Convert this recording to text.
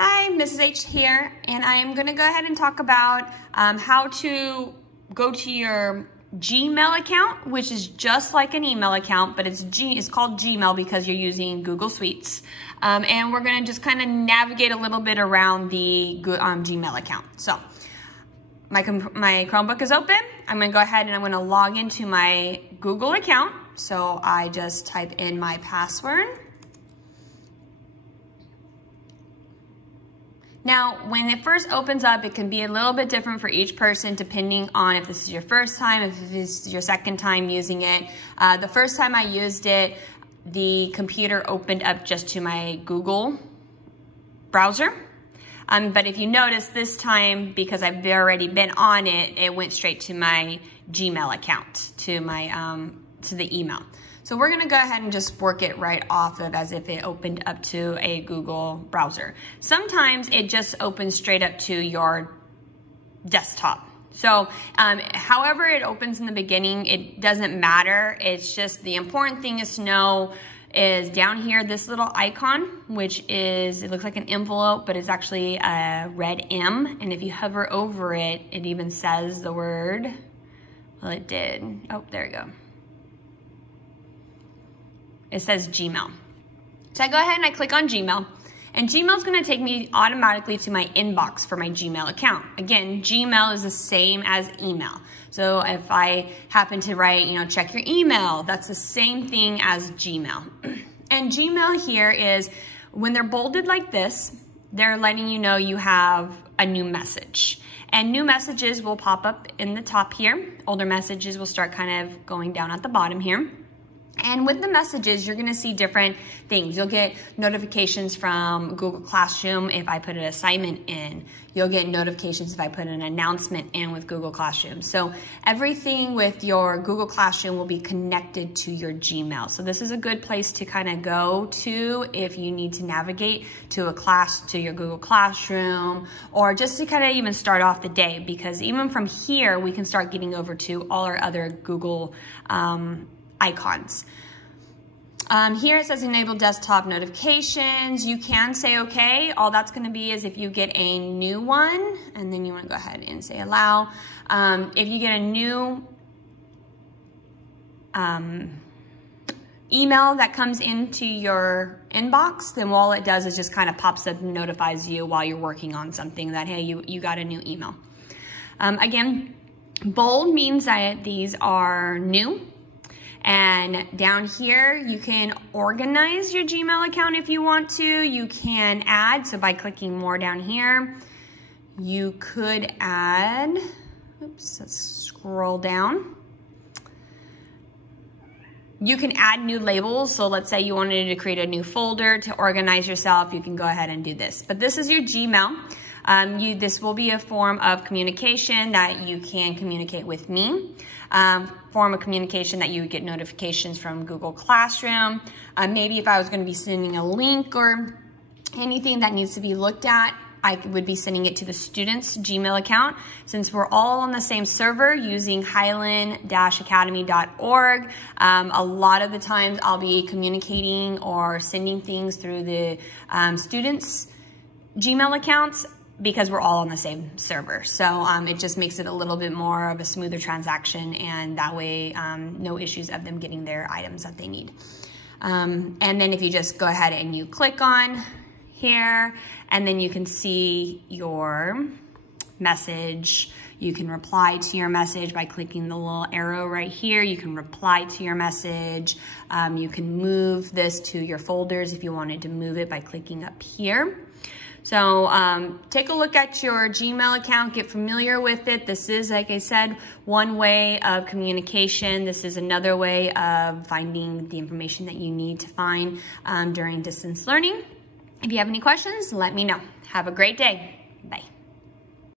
Hi, Mrs. H here, and I am gonna go ahead and talk about how to go to your Gmail account, which is just like an email account, but it's called Gmail because you're using Google Suites. And we're gonna just kind of navigate a little bit around the Gmail account. So my Chromebook is open. I'm gonna go ahead and I'm gonna log into my Google account. So I just type in my password. Now, when it first opens up, it can be a little bit different for each person depending on if this is your first time, if this is your second time using it. The first time I used it, the computer opened up just to my Google browser. But if you notice this time, because I've already been on it, it went straight to my Gmail account, to my to the email. So we're gonna go ahead and just work it right off of as if it opened up to a Google browser. Sometimes it just opens straight up to your desktop. So however it opens in the beginning, it doesn't matter. It's just the important thing is to know is down here, this little icon, which is, it looks like an envelope, but it's actually a red M. And if you hover over it, it even says the word, well, it did. Oh, there you go. It says Gmail. So I go ahead and I click on Gmail, and Gmail is going to take me automatically to my inbox for my Gmail account. Again, Gmail is the same as email. So if I happen to write, check your email, that's the same thing as Gmail. And Gmail here is, when they're bolded like this, they're letting you know you have a new message. And new messages will pop up in the top here. Older messages will start kind of going down at the bottom here. And with the messages, you're gonna see different things. You'll get notifications from Google Classroom if I put an assignment in. You'll get notifications if I put an announcement in with Google Classroom. So everything with your Google Classroom will be connected to your Gmail. So this is a good place to kind of go to if you need to navigate to a class, to your Google Classroom, or just to kind of even start off the day, because even from here, we can start getting over to all our other Google icons. Here it says enable desktop notifications. You can say okay. All that's going to be is if you get a new one, and then you want to go ahead and say allow. If you get a new email that comes into your inbox, then all it does is just kind of pops up and notifies you while you're working on something that, hey, you got a new email. Again, bold means that these are new. And down here, you can organize your Gmail account if you want to. You can add, so by clicking more down here, you could add, oops, let's scroll down. You can add new labels. So let's say you wanted to create a new folder to organize yourself. You can go ahead and do this. But this is your Gmail. This will be a form of communication that you can communicate with me. Form of communication that you would get notifications from Google Classroom. Maybe if I was going to be sending a link or anything that needs to be looked at, I would be sending it to the student's Gmail account. Since we're all on the same server using highland-academy.org, a lot of the times I'll be communicating or sending things through the students' Gmail accounts, because we're all on the same server. So it just makes it a little bit more of a smoother transaction, and that way no issues of them getting their items that they need. And then if you just go ahead and you click on here, and then you can see your message. You can reply to your message by clicking the little arrow right here. You can reply to your message. You can move this to your folders if you wanted to move it by clicking up here. So take a look at your Gmail account, get familiar with it. This is, like I said, one way of communication. This is another way of finding the information that you need to find during distance learning. If you have any questions, let me know. Have a great day. Bye.